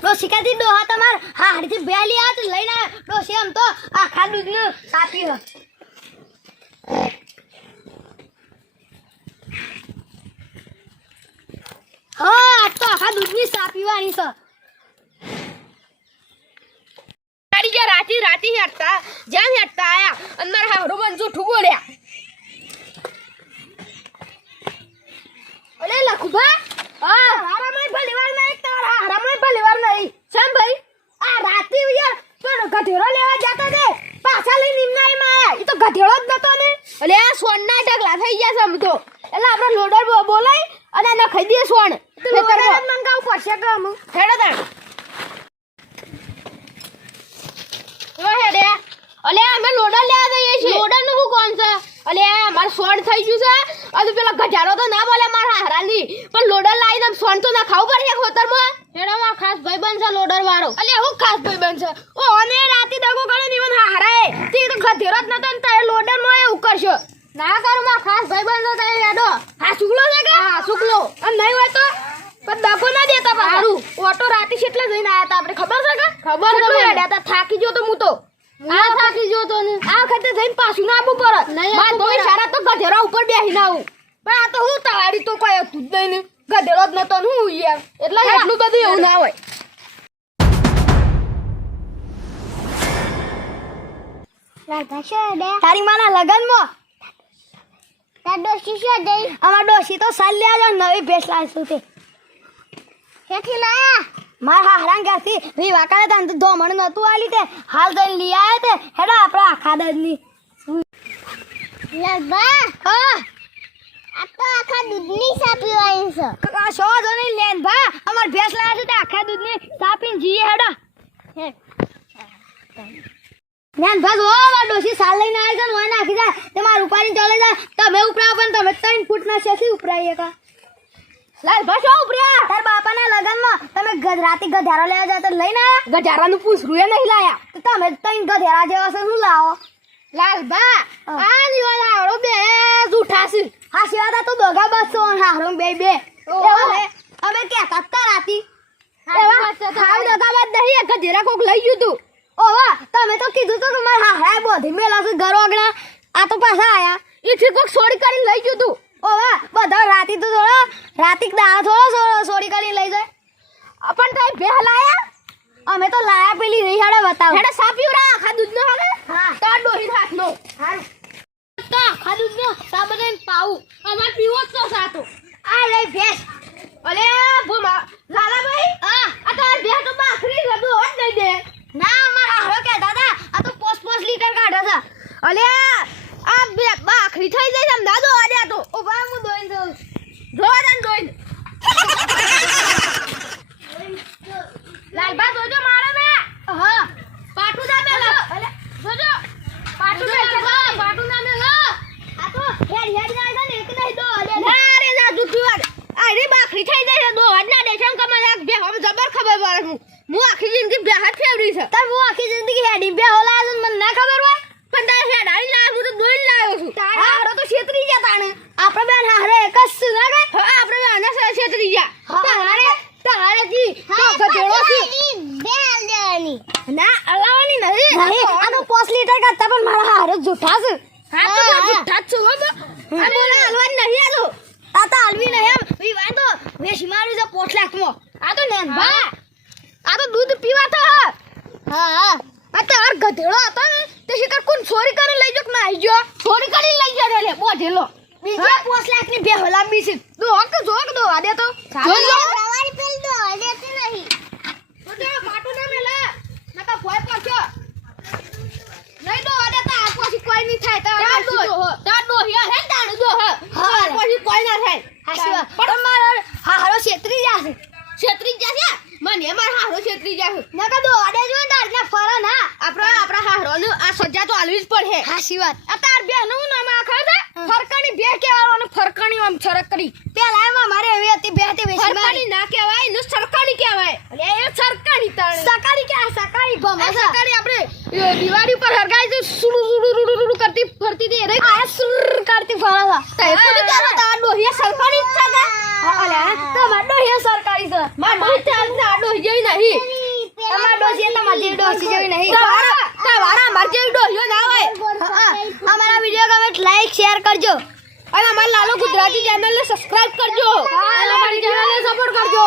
ડોશીકાથી ડોહા તમાર હાડીથી બેલી આ તો લઈને ડોશી આમ તો આખા દૂધનું સાપી હ હા તો આખા દૂધની સાપીવાની છે ગાડી જે રાતી હેડતા જ્યાં હેડતા આયા અંદર હારો મન જૂઠું બોલ્યા અલે લખુભા હા હારામાં ભલીવાર નહીં તારા હારામાં ભલીવાર નહીં સમ ભાઈ આ રાતી યાર પણ ગધેડો લેવા જતા ને પાછા લઈ નિમનાઈ માં આયા ઈ તો ગધેડો જ નતો ને અલે આ સોનના ઢગલા થઈ ગયા છે આમ તો એટલે આપણે લોડર બોલાય અને એને ખાઈ દઈએ સોન તો લોડર જ મંગાવ પડશે કે અમુ હેડો તાણ હેડે અલે અમે લોડર લેવા જઈએ છીએ લોડર નું શું કોણ છે અલે અમાર સોન થઈ ગયું છે અને પેલા ગજારો તો ના બોલે મારા હારાની પણ લોડર લાવીને સોન તો ના ખાવું પડે ખેતરમાં હેડોમાં ખાસ ભાઈબંધ છે લોડર વાળો અલે હું ખાસ ભાઈબંધ છે ઓ અને રાતી દગો કરે ને ઈવન હારાએ તે તો ગધેરો જ નતો ને તે લોડર માં એવું કરશો ના કરું માં ખાસ ભાઈબંધ છે હેડો હા શુકલો છે કે હા શુકલો અને નહીં હોય તો પણ દગો ના દેતા પાછું ઓટો રાતી કેટલે જઈને આયા તા આપણે ખબર છે કે ખબર છે હેડ્યા તા થાકી ગયો તો હું તો આ થાકી ગયો તો ને આ વખતે જઈને પાછું ના આપવું પડે માર તોય સારા તો ગધેરા ઉપર બેહીને આવું પણ આ તો હું તવાડી તો કોઈ હતું જ નહીં ને ગધેરો જ નતો ને હું યાર એટલે એટલું બધું એવું ના હોય તારી માના લગનમાં તાર ડોશી શું દઈ અમાર ડોશી તો સાલ લે આજો નવી ભેંસ લાવીશું તે ક્યાંથી લાયા મારા હારાં ક્યાંથી રી વાકાને તાન તો ધોમણ નતું આલી તે હાલ જઈને લઈ આયા તે હેડા આપણા આખા દજની લગભગ હા આ તો આખા દૂધની સાપી વાળી છે શો જો નહીં લેન ભા અમાર ભેંસ લાવ્યા છે તે આખા દૂધની સાપીને જીએ હેડા લેન ભા જો અમાર ડોશી સાલ લઈને આવી છે ને ઓય નાખી જાય તે માર ઉપાડીને ચાલે જાય તમે ઉપરાવ પણ તમે 3 ફૂટના શેથી ઉપરાઈએ કા લાલ ભાષો ઉપર્યા તાર બાપાના લગનમાં તમે રાતી ગધારો લેવા જાવ તો લઈને આયા ગજારાનું પૂછરું એ નહીં લાયા તો તમે 3 ગધેરા જેવા છે શું લાવો લાલ બા આ દીવાલા આવડો બે જૂઠા છે હા સિવાતા તો દોગા બસો હારો બે બે અમે કે કત્તા રાતી એવા ખાવ દગા બાદ નહીં એક ગજેરા કોક લઈ ગયું તું ઓવા તમે તો કીધું તો તમારા હારા બોધી મેલા છે ઘર આગળ આ તો પાછા આયા ઈથી કોક સોડી કરીને લઈ ગયું તું ઓવા બધા રાતી તો થોડો રાતી દાડા થોડો સોડી કરી લઈ જાય પણ તઈ બે લાયા અમે તો લાયા પેલી રહી હાડે બતાવ હેડે સાપ્યું રા આખા દૂધનો હાલે હા તાર ડોહી હાથનો હારું તો આખા દૂધનો સાબને પાઉ અમાર પીવો જ તો સાતો આ લઈ ભેંસ અલે ભૂમા લાલાભાઈ હા આ તાર બે તો બાખરી લડો હોત નહીં દે ના અમાર હારો કે દાદા આ તો 5 લીટર કાઢે છે અલે આ બે બાખરી થઈ જાય આમ દાદો આડ્યા તો ઉભા હું દોઈન દઉં જોવા દન દોઈન લાલબા જોજો મારે મે હા પાટુ ના મે અલે જોજો પાટુ ના મે આ તો હેડ જાય છે ને એક નહીં દો અલે ના રે ના જુઠી વાત આ રે બાખરી થઈ જાય છે દો હડના દેશમ કમા એક બે હમ જબર ખબર પડે હું આખી જિંદગી બે હાથ ફેવરી છે તાર હું આખી જિંદગી હેડી બે હોલા છે મને ના ખબર હોય પણ તાર હેડાઈ લાવ હું તો દોઈ લાવ્યો છું હારો તો છેતરી ગયા તાણે આપણે બેન હારે એક જ છે ના કે હા આપણે આના સાથે છેતરી ગયા તારે જી તો ગધેડો છે બે હાલ દેવાની ના અલાવાની નહીં આ તો 5 લીટર કરતા પણ મારા હારે જૂઠા છે હા તો જુઠ્ઠા જ છું હો અને બોલા હલવાન નહીં આલો આ તો હલવી નહીં એમ ઈ તો વેશ મારી છે 5 લાખમાં આ તો નેન ભા આ તો દૂધ પીવા તો હા આ તો હર ગધેડો હતો ને તે શિકાર કોણ ચોરી કરી લઈ જો કે ના આવી ગયો ચોરી કરી લઈ ગયો લે બોધેલો બીજા 5 લાખની બે હોલા બીસી દો આ દે તો રવાડી પેલ દો દેતી નહીં તો તે પાટુ ના મેલા નકા ભોય પડ્યો નહીં દો આ દે તો આ પછી કોઈ નહીં થાય તો તાર દો હિયા હે તાણ દો હા પછી કોઈ ના થાય હાસી પણ મારો હારો છેતરી જાશે છેતરી જશે મને માર હારો છેતરી જશે નકા દો આડે જો તારના ફરા ના આપણા હારોનું આ સજા તો આલવી જ પડે હાસી વાત આ તાર બેનું નામ આખા છે ફરકાની બે કહેવાનું ફરકાની આમ છરકરી પેલા એમાં મારે એવી હતી બે હતી વેશી ફરકાની ના કહેવાય ને સરકારી કહેવાય એટલે એ સરકારી તાણ સકારી કે સકારી ભમે આ સરકારી આપણે દિવાળી ઉપર હરગાઈ છે સુડુ કરતી ફરતી હતી રે આ સુર કરતી ફરા તે કોની કહેવા તાર ડોહિયા સરકારી જ છે કે અલે તો માડો હે સરકારી છે માર ડોસી જેવી નહીં. તમાર ડોશી તમાર જેવી ડોશી જેવી નહીં. તમારા અમાર જેવી ડોસીઓ ના હોય. અમારા વિડીયો ગમે તો લાઈક શેર કરજો. અને અમારા લાલો ગુજરાતી ચેનલને સબસ્ક્રાઇબ કરજો. અને અમારી ચેનલને સપોર્ટ કરજો.